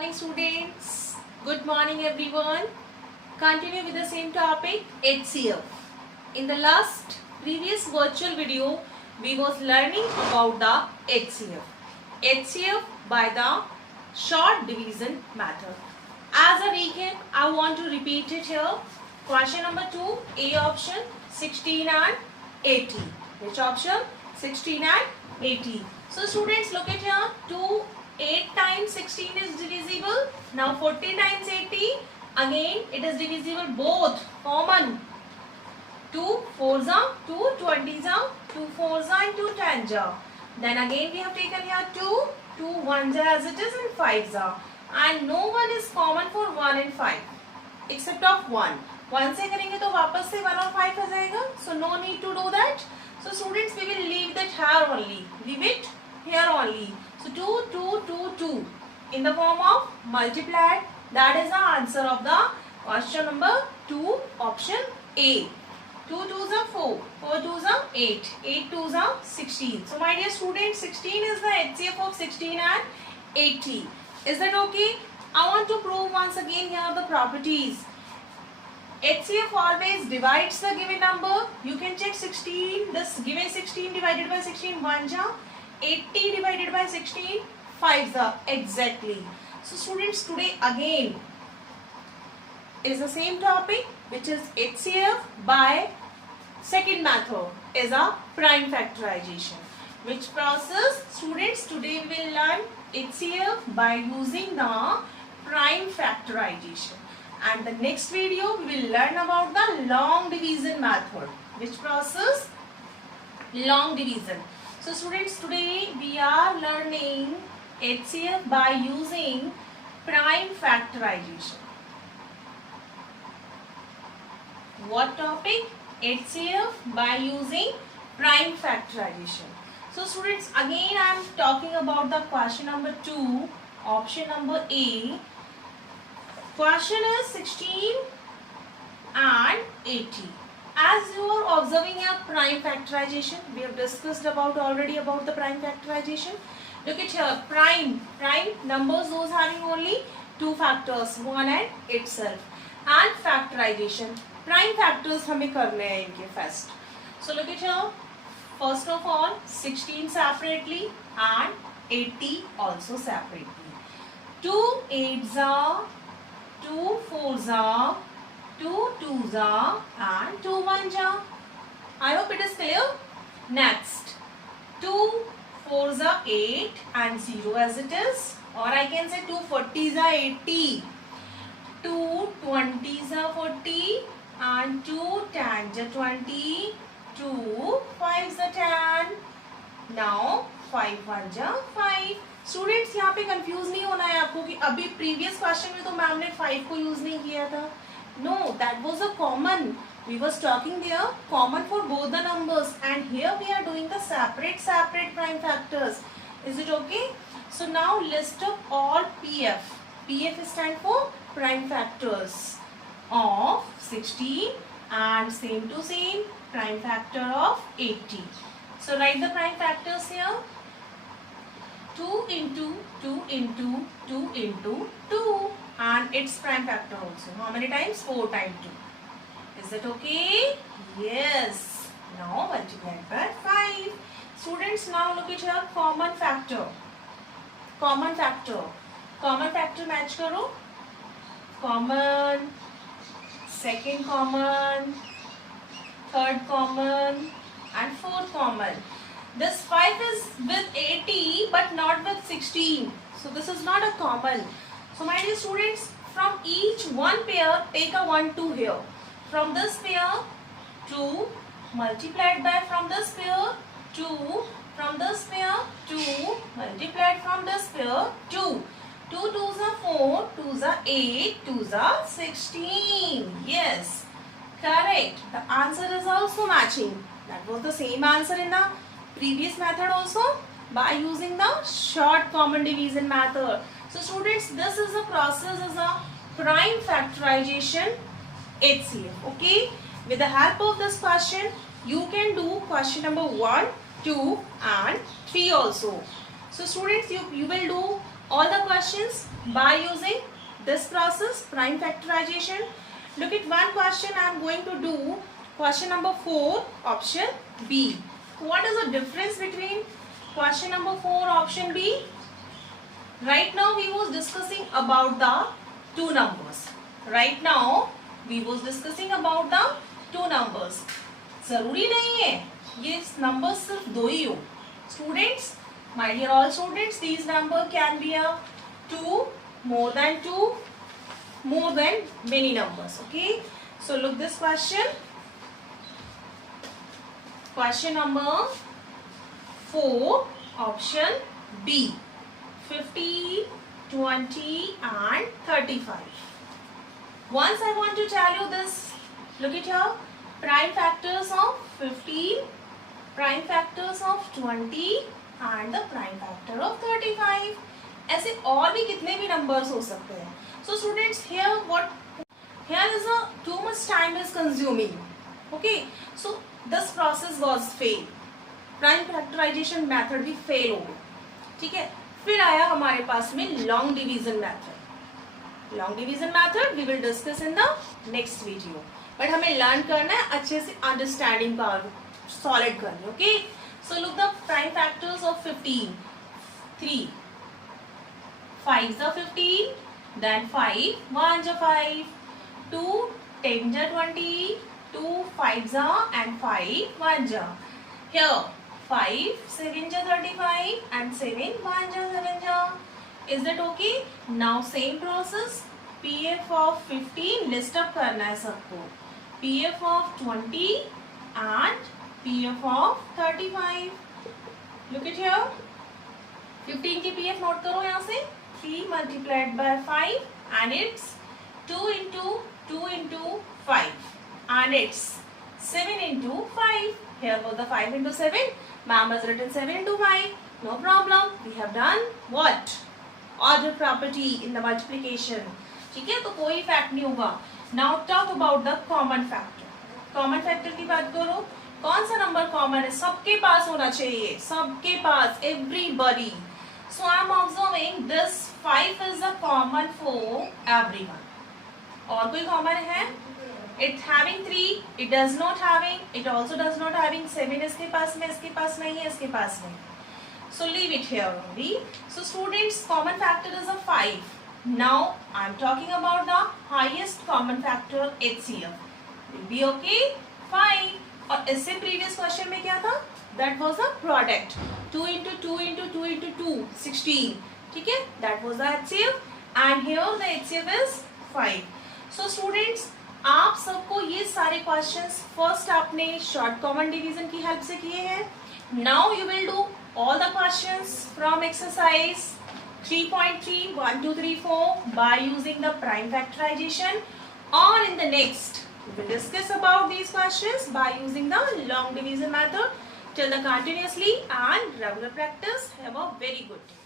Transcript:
Morning students, good morning everyone. Continue with the same topic, HCF. In the last previous virtual video, we was learning about the HCF. HCF by the short division method. As a recap, I want to repeat it here. Question number 2, A option 16 and 80. Which option? 16 and 80. So students, look at here. 8 times 16 is divisible. Now 40 times 80. Again it is divisible both. Common. 2 4s are 2 20s are 2 4s are and 2 10s are. Then again we have taken here 2 1s as it is and 5s are. And no one is common for 1 and 5 except of 1. 1 से करेंगे तो वापस से 1 और 5 आ जाएगा. So no need to do that. So students, we will leave that here only. Leave it here only. So 2 2 2 2 in the form of multiplied. That is the answer of the question number 2, option A. 2 2s are 4, 4 2s are 8, 8 2s are 16. So my dear students, 16 is the HCF of 16 and 80. Is that okay? I want to prove once again here the properties. HCF always divides the given number. You can check 16, this given 16 divided by 16, 1 ja. 80 divided by 16, 5 ja. Exactly. So students, today again is the same topic, which is HCF by second method, is a prime factorization. Which process? Students, today we will learn HCF by using the prime factorization. And the next video we will learn about the long division method. Which process? Long division. So students, today we are learning HCF by using prime factorization. What topic? HCF by using prime factorization. So students, again I am talking about the question number 2, option number A. Question is 16 and 80. As you are observing here, prime factorization, we have discussed already about the prime factorization. Look at here, prime numbers, those having only 2 factors, 1 and itself. And factorization, prime factors हमें करने हैं इनके first. So look at here, first of all 16 separately and 80 also separately. 2 8s are, 2 4s are, 2 2s are and 2 1s are. I hope it is clear. Next, 2 4s are 8 and 0 as it is, or I can say 2 40s are 80, 2 20s are 40 and 2 10s are 20, 2 5s are 10. Now 5 1s are 5. Students यहाँ पे confuse नहीं होना है आपको कि अभी previous question में तो मैम ने 5 को यूज नहीं किया था. No, that was a common. We was talking there common for both the numbers and here we are doing the separate prime factors. Is it okay? So now list of all PF. PF stand for prime factors of 16 and same to same prime factor of 80. So write the prime factors here. 2 into 2 into 2 into 2 and its prime factor also. How many times? 4 times 2. Is that okay? Yes. Now multiplied by 5. Students, now look at here, common factor. Common factor match करो. Common, second common, third common and fourth common. This 5 is with 80 but not with 16. So this is not a common. So my dear students, from each one pair take a 1 2 here. From this pair 2 multiplied by from this pair 2. From this pair 2 multiplied from this pair 2. 2 2s are 4, 2s are 8, 2s are 16. Yes, correct. The answer is also matching. That was the same answer in the previous method also by using the short common division method. So students, this is a process, is a prime factorization HCF. Okay, with the help of this question you can do question number 1, 2 and 3 also. So students, you will do all the questions by using this process, prime factorization. Look at one question I am going to do, question number 4, option B. What is the difference between question number 4, option B? Right now we was discussing about the two numbers. Right now we was discussing about the two numbers. जरूरी नहीं है ये numbers सिर्फ दो ही हो. Students, my dear all students, these number can be a 2, more than 2, more than many numbers. Okay. So look this question. Question number 4, option B. 50, 20 and 35. Once I want to tell you this, look at here, prime factors of 15, prime factors of 20 and the prime factor of 35. ऐसे और भी कितने भी numbers हो सकते हैं. So students, here is a too much time is consuming. Okay, so this process was fail. Prime factorization method भी fail हो गई. ठीक है. फिर आया हमारे पास में long division method. Long division method we will discuss in the next video. But हमें लर्न करना है अच्छे से, अंडरस्टैंडिंग पावर सॉलिड करनी. Okay, so look the prime factors of 15. 3 5 जा 15, देन 5 1 जा 5, 2 10 जा 20, 2 5 जा and 5 1 जा. Here 5 7 ja 35 and 7 1 ja 7 ja. Is that okay? Now same process. PF of 15 list up करना है सबको. PF of 20 and PF of 35. Look at here. 15 की PF note करो यहाँ से. 3 multiplied by 5 and it's 2 into 2 into 5 and it's 7 into 5. Here goes the 5 into 7. Ma'am has written 7 into 5. No problem. We have done what? Order property in the multiplication. ठीक है, तो कोई fact नहीं होगा. Now talk about the common factor. Common factor की बात करो. कौन सा नंबर कॉमन है? सबके पास होना चाहिए. सबके पास. Everybody. So I am observing this 5 is a common for everyone. और कोई कॉमन है? It having 3, it does not having, it also does not having. 7 इसके पास में, इसके पास नहीं है, इसके पास नहीं. So leave it here only. So students, common factor is a 5. Now I am talking about the highest common factor HCF. Will be okay? 5. और इससे previous question में क्या था? That was a product. 2 into 2 into 2 into 2, 16. ठीक है? That was the HCF. And here the HCF is 5. So students, आप सबको ये सारे क्वेश्चंस फर्स्ट आपने शॉर्ट कॉमन डिवीजन की हेल्प से किए हैं. Now you will do all the questions from exercise 3.3 1 2 3 4 by using the prime factorization. और in the next we will discuss about these questions by using the long division method. Till the continuously and regular practice. Have a very good day.